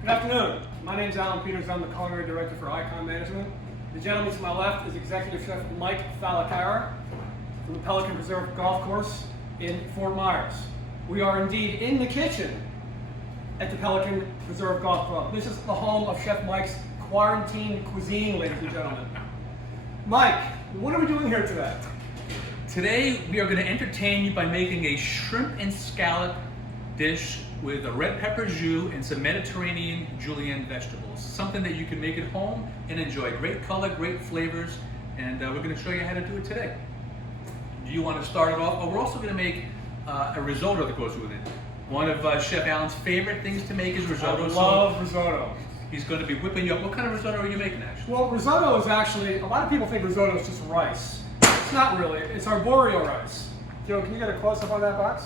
Good afternoon. My name is Alan Peters. I'm the Culinary Director for Icon Management. The gentleman to my left is Executive Chef Mike Fallacara from the Pelican Preserve Golf Course in Fort Myers. We are indeed in the kitchen at the Pelican Preserve Golf Club. This is the home of Chef Mike's quarantine cuisine, ladies and gentlemen. Mike, what are we doing here today? Today we are going to entertain you by making a shrimp and scallop dish with a red pepper jus and some Mediterranean Julienne vegetables. Something that you can make at home and enjoy. Great color, great flavors, and we're going to show you how to do it today. Do you want to start it off? Oh, we're also going to make a risotto that goes with it. One of Chef Alan's favorite things to make is risotto. I love risotto. He's going to be whipping you up. What kind of risotto are you making, actually? Well, risotto is actually, a lot of people think risotto is just rice. It's not really. It's arboreal rice. Joe, can you get a close-up on that box?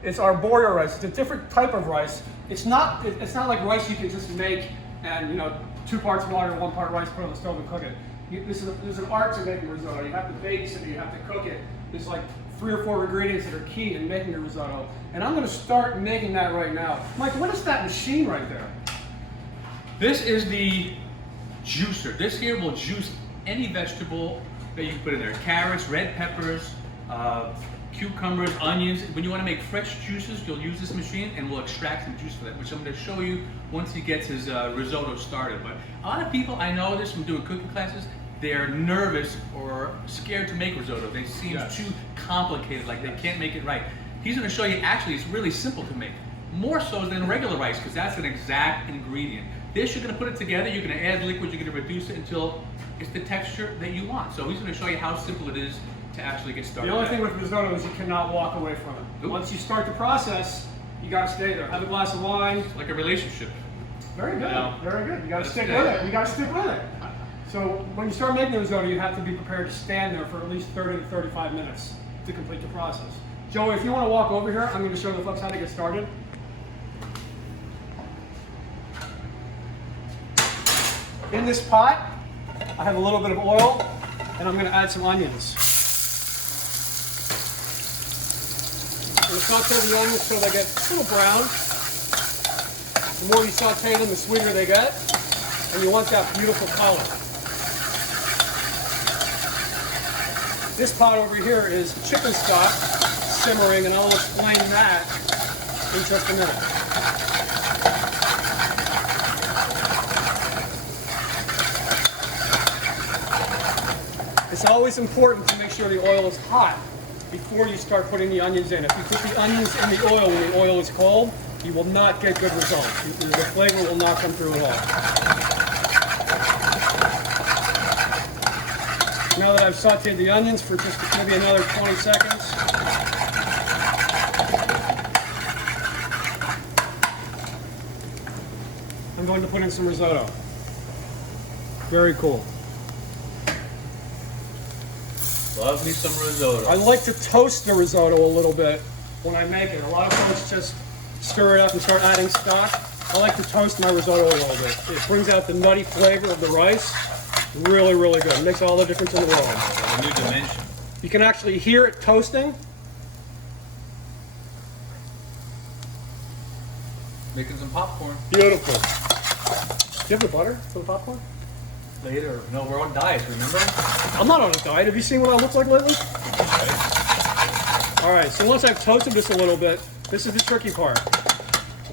It's arboreal rice. It's a different type of rice. It's not like rice you can just make and, 2 parts water, 1 part rice, put it on the stove and cook it. There's an art to making risotto. You have to bake it, you have to cook it. There's like 3 or 4 ingredients that are key in making a risotto. And I'm going to start making that right now. Mike, what is that machine right there? This is the juicer. This here will juice any vegetable that you put in there. Carrots, red peppers, cucumbers, onions. When you want to make fresh juices, you'll use this machine and we'll extract some juice for that, which I'm going to show you once he gets his risotto started. But a lot of people, I know this from doing cooking classes, they're nervous or scared to make risotto. They seem too complicated, like they can't make it right. He's going to show you actually it's really simple to make. More so than regular rice, because that's an exact ingredient. This, you're going to put it together, you're going to add liquid, you're going to reduce it until it's the texture that you want. So he's going to show you how simple it is to actually get started. The only thing with risotto is you cannot walk away from it. Oops. Once you start the process, you got to stay there. Have a glass of wine. It's like a relationship. Very good, very good. You got to stick That's with it. You got to stick with it. So when you start making the risotto, you have to be prepared to stand there for at least 30 to 35 minutes to complete the process. Joey, if you want to walk over here, I'm going to show the folks how to get started. In this pot, I have a little bit of oil, and I'm going to add some onions. I'm going to saute the onions until they get a little brown. The more you saute them, the sweeter they get, and you want that beautiful color. This pot over here is chicken stock simmering, and I'll explain that in just a minute. It's always important to make sure the oil is hot before you start putting the onions in. If you put the onions in the oil when the oil is cold, you will not get good results. The flavor will not come through at all. Now that I've sauteed the onions for just maybe another 20 seconds, I'm going to put in some risotto. Very cool. Love me some risotto. I like to toast the risotto a little bit when I make it. A lot of folks just stir it up and start adding stock. I like to toast my risotto a little bit. It brings out the nutty flavor of the rice. Really, really good. It makes all the difference in the world. A new dimension. You can actually hear it toasting. Making some popcorn. Beautiful. Do you have the butter for the popcorn? Later. No, we're on diet, remember? I'm not on a diet. Have you seen what I look like lately? All right, so once I've toasted this a little bit, this is the tricky part.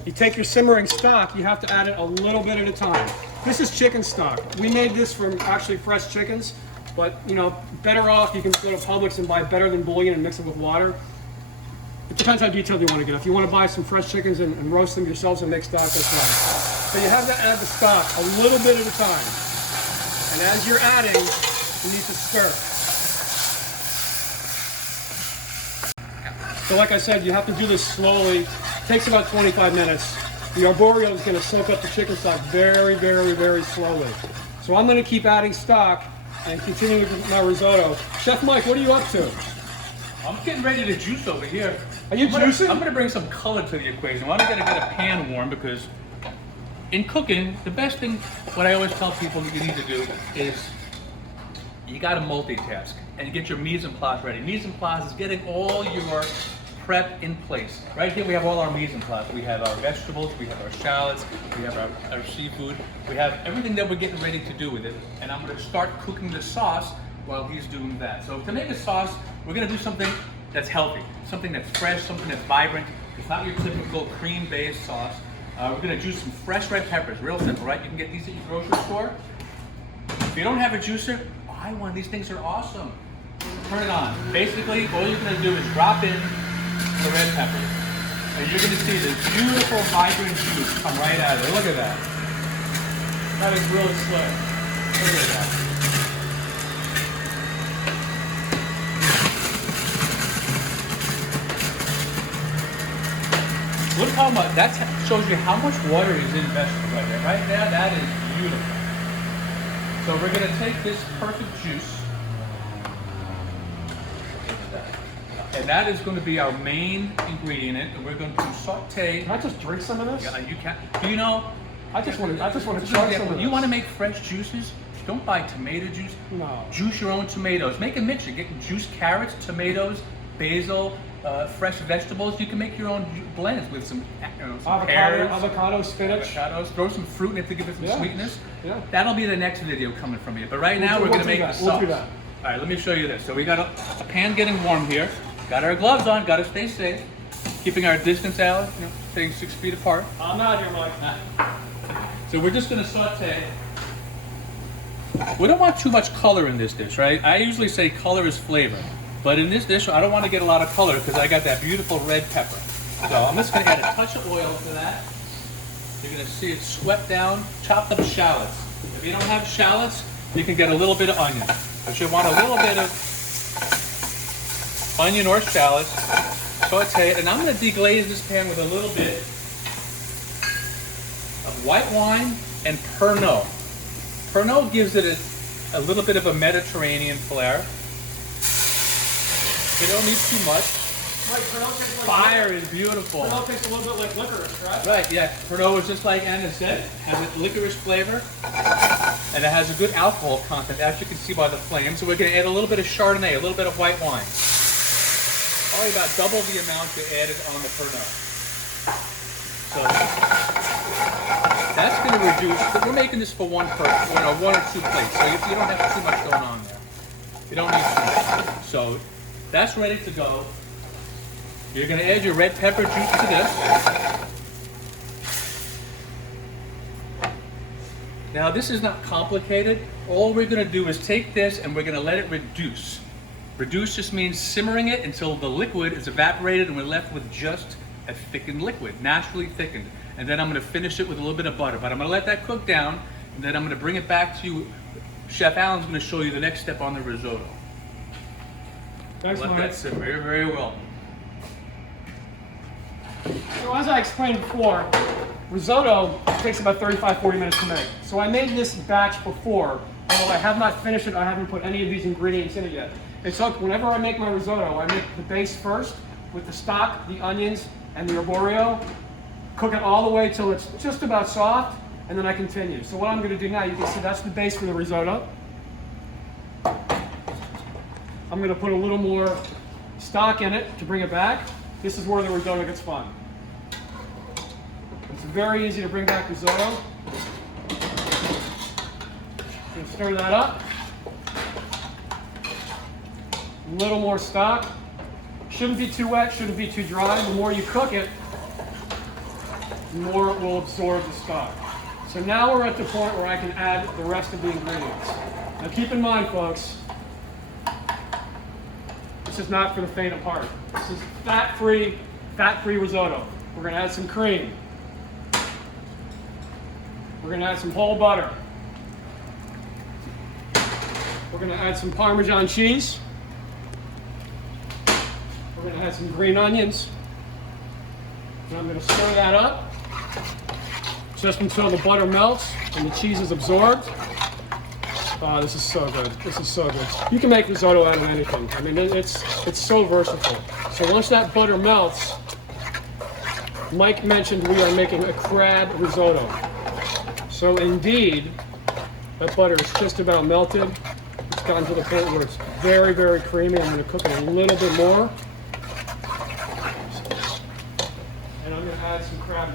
You take your simmering stock, you have to add it a little bit at a time. This is chicken stock. We made this from actually fresh chickens, but better off you can go to Publix and buy Better Than Bouillon and mix it with water. It depends how detailed you want to get. If you want to buy some fresh chickens and roast them yourselves and make stock, that's fine. So you have to add the stock a little bit at a time. And as you're adding, you need to stir. So like I said, you have to do this slowly. It takes about 25 minutes. The arboreal is going to soak up the chicken stock very, very, very slowly. So I'm going to keep adding stock and continue with my risotto. Chef Mike, what are you up to? I'm getting ready to juice over here. Are you juicing? I'm going to bring some color to the equation. Well, I'm going to get a pan warm because in cooking, the best thing, what I always tell people you need to do is you got to multitask and get your mise en place ready. Mise en place is getting all your prep in place. Right here we have all our mise en place. We have our vegetables, we have our shallots, we have our seafood. We have everything that we're getting ready to do with it. And I'm gonna start cooking the sauce while he's doing that. So to make a sauce, we're gonna do something that's healthy, something that's fresh, something that's vibrant. It's not your typical cream-based sauce. We're gonna juice some fresh red peppers, real simple, right? You can get these at your grocery store. If you don't have a juicer, buy one. These things are awesome. Turn it on. Basically, all you're gonna do is drop in the red peppers. And you're gonna see this beautiful, vibrant juice come right out of it. Look at that. That is really slick. Look at that. Look how much, that shows you how much water is in vegetables right there. Right there, that is beautiful. So we're gonna take this perfect juice, and that is going to be our main ingredient, and we're going to saute. Can I just drink some of this? Yeah, you can. Do you know? I just want to try some of this. When you want to make fresh juices, don't buy tomato juice. No. Juice your own tomatoes. Make a mixture. Get juiced carrots, tomatoes, basil, fresh vegetables. You can make your own blends with some, some pears, avocado, spinach. avocados. Throw some fruit in it to give it some sweetness. Yeah. That'll be the next video coming from you. But right now we're going to make the sauce. We'll do that. All right, let me show you this. So we got a pan getting warm here. Got our gloves on, got to stay safe. Keeping our distance out, staying 6 feet apart. I'm not here, Mike. So we're just going to saute. We don't want too much color in this dish, right? I usually say color is flavor. But in this dish, I don't want to get a lot of color because I got that beautiful red pepper. So I'm just going to add a touch of oil to that. You're going to see it swept down, chopped up shallots. If you don't have shallots, you can get a little bit of onion. But you want a little bit of onion or shallots, saute it, and I'm going to deglaze this pan with a little bit of white wine and Pernod. Pernod gives it a little bit of a Mediterranean flair. You don't need too much. Right, Pernod tastes like Fire is beautiful. Pernod tastes a little bit like licorice, right? Right, yeah. Pernod is just like Anna said, has a licorice flavor, and it has a good alcohol content, as you can see by the flame. So we're going to add a little bit of Chardonnay, a little bit of white wine. Probably about double the amount you added on the Pernod. So that's going to reduce. We're making this for one person, one or two plates, so you don't have too much going on there. You don't need too much. So that's ready to go. You're going to add your red pepper juice to this. Now this is not complicated. All we're going to do is take this and we're going to let it reduce. Reduce just means simmering it until the liquid is evaporated and we're left with just a thickened liquid, naturally thickened. And then I'm going to finish it with a little bit of butter. But I'm going to let that cook down, and then I'm going to bring it back to you. Chef Alan's going to show you the next step on the risotto. Thanks, Let Mike. that simmer very, very well. So as I explained before, risotto takes about 35-40 minutes to make. So I made this batch before, although I have not finished it, I haven't put any of these ingredients in it yet. And so whenever I make my risotto, I make the base first with the stock, the onions, and the arborio. Cook it all the way till it's just about soft, and then I continue. So what I'm going to do now, you can see that's the base for the risotto. I'm going to put a little more stock in it to bring it back. This is where the risotto gets fun. It's very easy to bring back risotto. You can stir that up. A little more stock. Shouldn't be too wet, shouldn't be too dry. The more you cook it, the more it will absorb the stock. So now we're at the point where I can add the rest of the ingredients. Now keep in mind, folks, this is not for the faint of heart. This is fat-free risotto. We're going to add some cream. We're going to add some whole butter. We're going to add some Parmesan cheese. We're going to add some green onions. And I'm going to stir that up just until the butter melts and the cheese is absorbed. Oh, this is so good. This is so good. You can make risotto out of anything. I mean, it's so versatile. So once that butter melts, Mike mentioned we are making a crab risotto. So indeed, that butter is just about melted. It's gotten to the point where it's very, very creamy. I'm going to cook it a little bit more.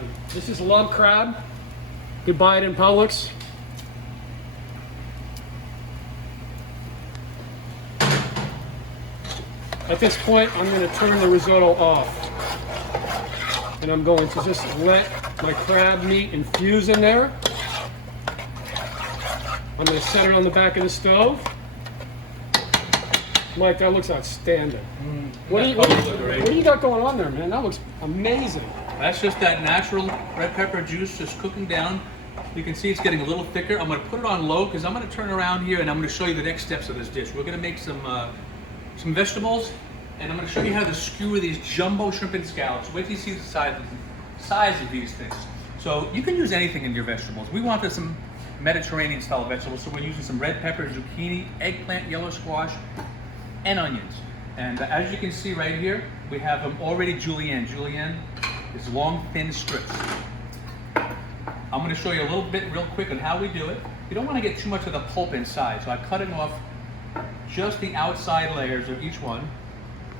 happen. This is lump crab. You buy it in Publix. At this point, I'm going to turn the risotto off. And I'm going to just let my crab meat infuse in there. I'm going to set it on the back of the stove. Mike, that looks outstanding. What do you got going on there, man? That looks amazing. That's just that natural red pepper juice just cooking down. You can see it's getting a little thicker. I'm going to put it on low because I'm going to turn around here and I'm going to show you the next steps of this dish. We're going to make some vegetables, and I'm going to show you how to skewer these jumbo shrimp and scallops. Wait till you see the size of these things. So you can use anything in your vegetables. We wanted some Mediterranean style vegetables, so we're using some red pepper, zucchini, eggplant, yellow squash, and onions. And as you can see right here, we have them already julienne. Julienne is long, thin strips. I'm going to show you a little bit real quick on how we do it. You don't want to get too much of the pulp inside, so I'm cutting off just the outside layers of each one.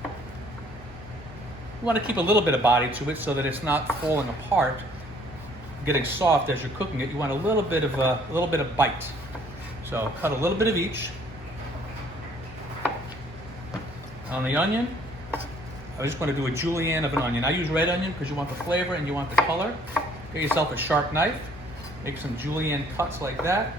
You want to keep a little bit of body to it so that it's not falling apart, getting soft as you're cooking it. You want a little bit of bite. So cut a little bit of each. On the onion, I just want to do a julienne of an onion. I use red onion because you want the flavor and you want the color. Get yourself a sharp knife, make some julienne cuts like that.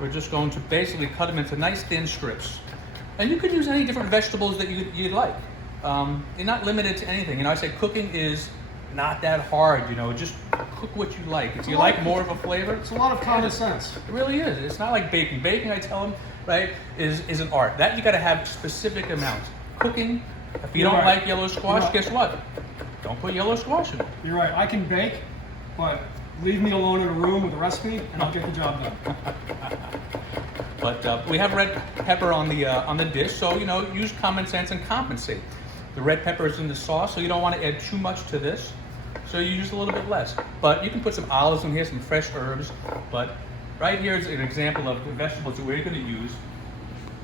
We're just going to basically cut them into nice thin strips. And you can use any different vegetables that you'd like. You're not limited to anything. You know, I say cooking is not that hard, you know, just cook what you like. If you like more of a flavor, It's a lot of common sense. it really is. It's not like baking. Baking, I tell them, right, is an art. That you got to have specific amounts. Cooking, if you You're don't right. like yellow squash, guess what? Don't put yellow squash in it. You're right. I can bake, but leave me alone in a room with a recipe, and I'll get the job done. But we have red pepper on the dish, so you know, use common sense and compensate. The red pepper is in the sauce, so you don't want to add too much to this. So you use a little bit less. But you can put some olives in here, some fresh herbs. But right here is an example of the vegetables that we're going to use.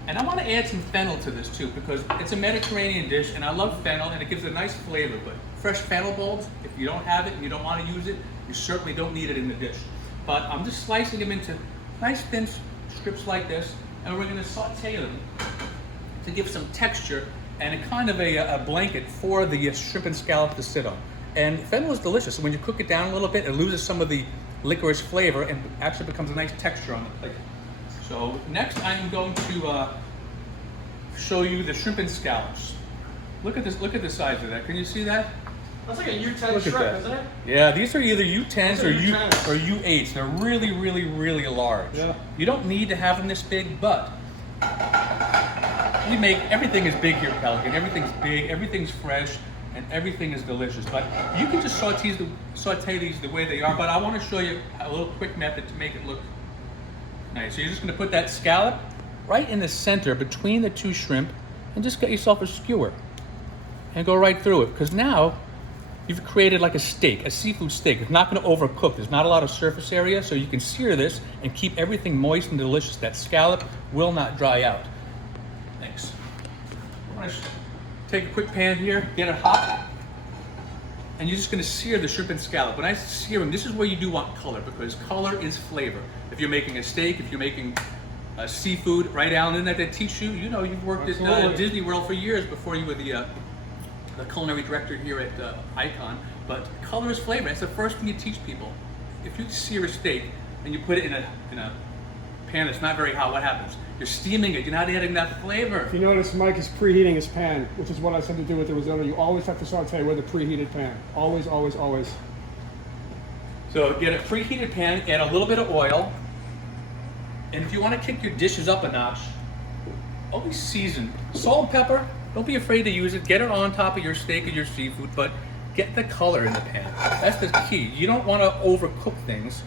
And I want to add some fennel to this too, because it's a Mediterranean dish, and I love fennel, and it gives a nice flavor. But fresh fennel bulbs, if you don't have it and you don't want to use it, you certainly don't need it in the dish. But I'm just slicing them into nice thin strips like this, and we're going to saute them to give some texture and a kind of a blanket for the shrimp and scallop to sit on. And fennel is delicious. When you cook it down a little bit, it loses some of the licorice flavor and actually becomes a nice texture on the plate. So next I'm going to show you the shrimp and scallops. Look at this, look at the size of that. Can you see that? That's like a U10 Look at shrimp, that. isn't it? Yeah, these are either U10s or U10s. U8s. They're really, really, really large. Yeah. You don't need to have them this big, but we make, everything is big here at Pelican. Everything's big, everything's fresh, and everything is delicious. But you can just saute these the way they are, but I want to show you a little quick method to make it look nice. So you're just going to put that scallop right in the center between the two shrimp and just get yourself a skewer and go right through it, because now you've created like a steak, a seafood steak. It's not going to overcook. There's not a lot of surface area, so you can sear this and keep everything moist and delicious. That scallop will not dry out. Thanks. I'm going to take a quick pan here, get it hot, and you're just going to sear the shrimp and scallop. When I sear them, this is where you do want color, because color is flavor. If you're making a steak, if you're making seafood, right, Alan, didn't that teach you? You know, you've worked at Disney World for years before you were the culinary director here at Icon. But color is flavor. That's the first thing you teach people. If you sear a steak and you put it in a pan that's not very hot, what happens? You're steaming it. You're not adding that flavor. If you notice, Mike is preheating his pan, which is what I said to do with the risotto. You always have to saute with a preheated pan. Always, always, always. So get a preheated pan, add a little bit of oil, and if you want to kick your dishes up a notch, always season. Salt and pepper, don't be afraid to use it. Get it on top of your steak or your seafood, but get the color in the pan. That's the key. You don't want to overcook things.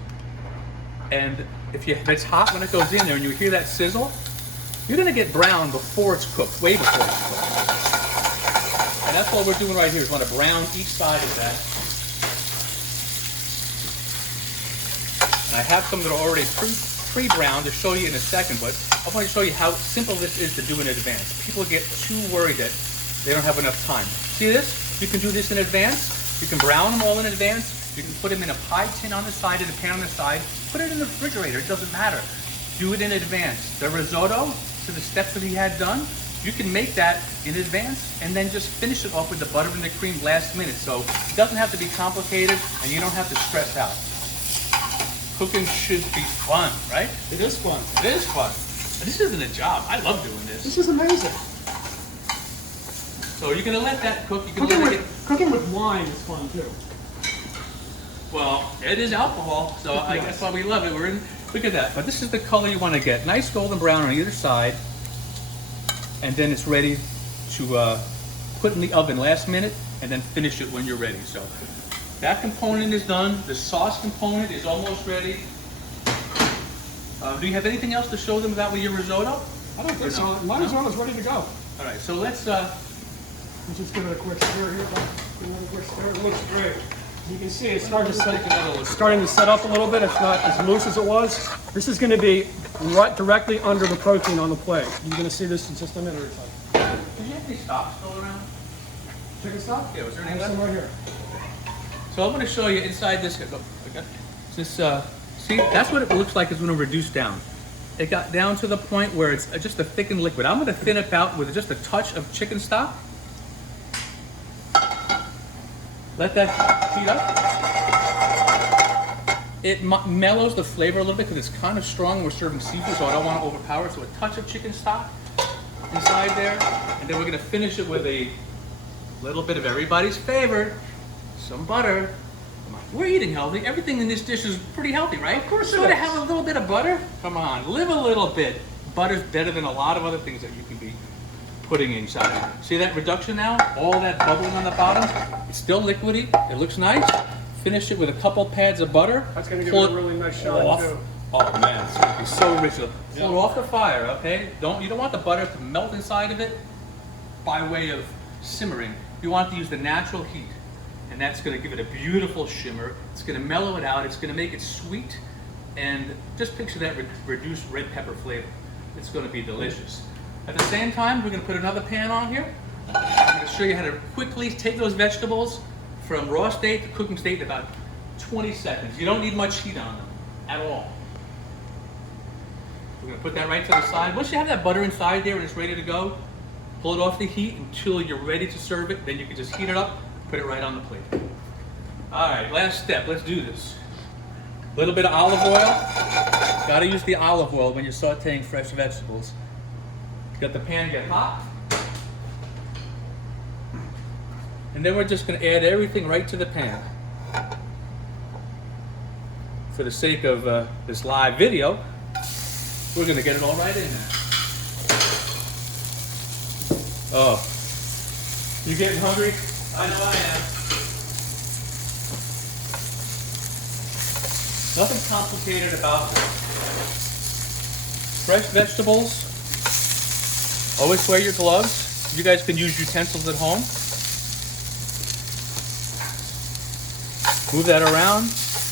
And if it's hot when it goes in there and you hear that sizzle, you're going to get brown before it's cooked, way before it's cooked. And that's what we're doing right here, is want to brown each side of that. And I have some that are already pre-browned to show you in a second, but I want to show you how simple this is to do in advance. People get too worried that they don't have enough time. See this? You can do this in advance. You can brown them all in advance. You can put them in a pie tin on the side and a pan on the side. Put it in the refrigerator. It doesn't matter. Do it in advance. The risotto, to the steps that he had done, you can make that in advance and then just finish it off with the butter and the cream last minute. So it doesn't have to be complicated and you don't have to stress out. Cooking should be fun, right? It is fun. It is fun. This isn't a job. I love doing this. This is amazing. So you're gonna let that cook. You can Cooking with wine is fun too. Well, it is alcohol, so I guess why we love it. Look at that. But this is the color you want to get. Nice golden brown on either side. And then it's ready to put in the oven last minute and then finish it when you're ready. So that component is done. The sauce component is almost ready. Do you have anything else to show them about with your risotto? I don't think so. My risotto's ready to go. All right, so let's just give it a quick stir here. Another quick stir. It looks great. You can see it's starting to set up a little bit. It's not as loose as it was. This is going to be right directly under the protein on the plate. You're going to see this in just a minute or so. Did you have any stocks still around? Chicken stock? Yeah, was there I any have some left? right here. So I'm going to show you inside this. Okay. This, see, that's what it looks like. It's going to reduce down. It got down to the point where it's just a thickened liquid. I'm going to thin it out with just a touch of chicken stock. Let that heat up. It mellows the flavor a little bit because it's kind of strong. We're serving seafood, so I don't want to overpower it. So a touch of chicken stock inside there. And then we're going to finish it with a little bit of everybody's favorite, some butter. Come on. We're eating healthy. Everything in this dish is pretty healthy, right? Of course it So to is. have a little bit of butter, come on, live a little bit. Butter's better than a lot of other things that you can be putting inside. See that reduction now? All that bubbling on the bottom? It's still liquidy. It looks nice. Finish it with a couple pads of butter. That's going to give it a really nice shine too. Oh man, it's going to be so rich. Pull it off the fire, okay? You don't want the butter to melt inside of it by way of simmering. You want to use the natural heat, and that's going to give it a beautiful shimmer. It's going to mellow it out. It's going to make it sweet, and just picture that reduced red pepper flavor. It's going to be delicious. At the same time, we're going to put another pan on here. I'm going to show you how to quickly take those vegetables from raw state to cooking state in about 20 seconds. You don't need much heat on them at all. We're going to put that right to the side. Once you have that butter inside there and it's ready to go, pull it off the heat until you're ready to serve it. Then you can just heat it up, put it right on the plate. All right, last step. Let's do this. A little bit of olive oil. Got to use the olive oil when you're sauteing fresh vegetables. Let the pan get hot. And then we're just going to add everything right to the pan. For the sake of this live video, we're going to get it all right in there. Oh, you getting hungry? I know I am. Nothing complicated about fresh vegetables. Always wear your gloves. You guys can use utensils at home. Move that around.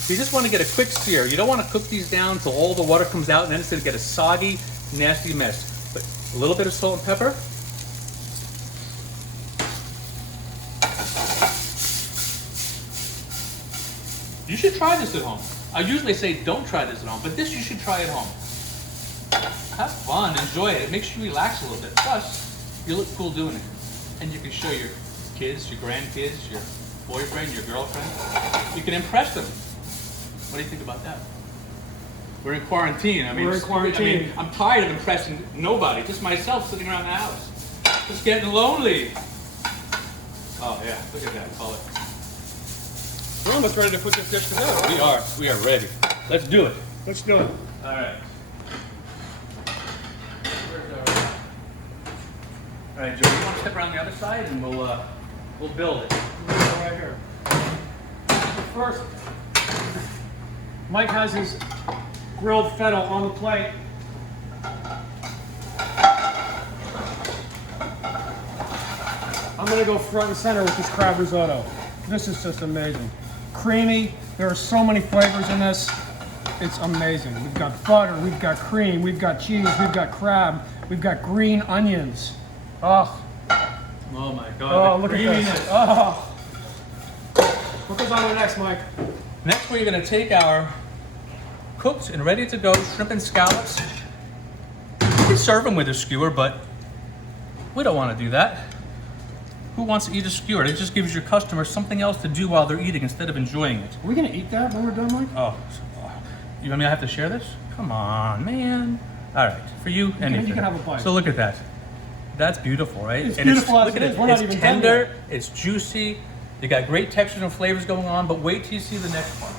You just want to get a quick sear. You don't want to cook these down until all the water comes out and then it's going to get a soggy, nasty mess. But a little bit of salt and pepper. You should try this at home. I usually say don't try this at home, but this you should try at home. Have fun, enjoy it. It makes you relax a little bit. Plus, you look cool doing it. And you can show your kids, your grandkids, your boyfriend, your girlfriend. You can impress them. What do you think about that? We're in quarantine. We're in quarantine. I'm tired of impressing nobody, just myself sitting around the house. Just getting lonely. Oh yeah, look at that color. We're almost ready to put this dish together. We are ready. Let's do it. Let's do it. All right. All right, Joe, you want to step around the other side and we'll build it. Right here. First, Mike has his grilled fennel on the plate. I'm going to go front and center with this crab risotto. This is just amazing. Creamy. There are so many flavors in this. It's amazing. We've got butter, we've got cream, we've got cheese, we've got crab, we've got green onions. Oh, Oh my God. oh the look at creaminess. this. Oh. What goes on to next, Mike? Next, we're going to take our cooked and ready to go shrimp and scallops. You can serve them with a skewer, but we don't want to do that. Who wants to eat a skewer? It just gives your customers something else to do while they're eating instead of enjoying it. Are we gonna eat that when we're done, Mike? Oh, you want me to have to share this? Come on, man. All right, for you, anything. you can have a bite. So look at that. That's beautiful, right? It's beautiful as look it at is. We're not It's even done tender. yet. It's juicy. You got great textures and flavors going on. But wait till you see the next one.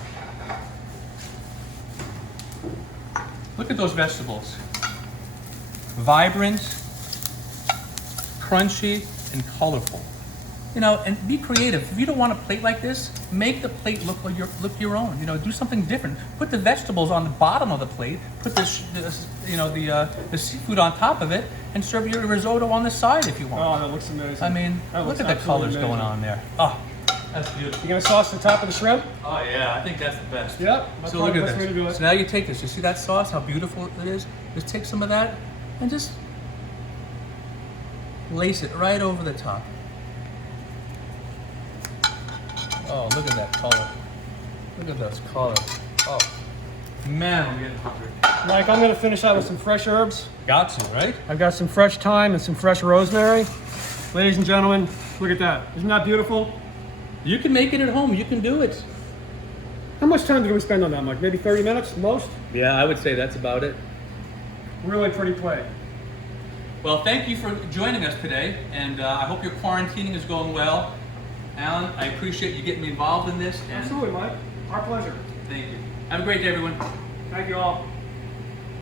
Look at those vegetables. Vibrant, crunchy, and colorful. You know, and be creative. If you don't want a plate like this, make the plate look like your own. You know, do something different. Put the vegetables on the bottom of the plate. Put the seafood on top of it, and serve your risotto on the side if you want. Oh, that looks amazing. I mean, That look looks at the absolutely colors going amazing. on there. Oh, that's beautiful. You gonna sauce the top of the shrimp? Oh yeah, I think that's the best. Yep. That's So probably look the at best way to do this. it. So now you take this. You see that sauce? How beautiful it is. Just take some of that and just lace it right over the top. Oh, look at that color. Look at those colors. Oh, man, I'm getting hungry. Mike, I'm gonna finish out with some fresh herbs. Got to, right? I've got some fresh thyme and some fresh rosemary. Ladies and gentlemen, look at that. Isn't that beautiful? You can make it at home. You can do it. How much time did we spend on that, Mike? Maybe 30 minutes, most? Yeah, I would say that's about it. Really pretty plate. Well, thank you for joining us today, and I hope your quarantining is going well. Alan, I appreciate you getting me involved in this. And Absolutely, Mike. Our pleasure. thank you. Have a great day, everyone. Thank you all.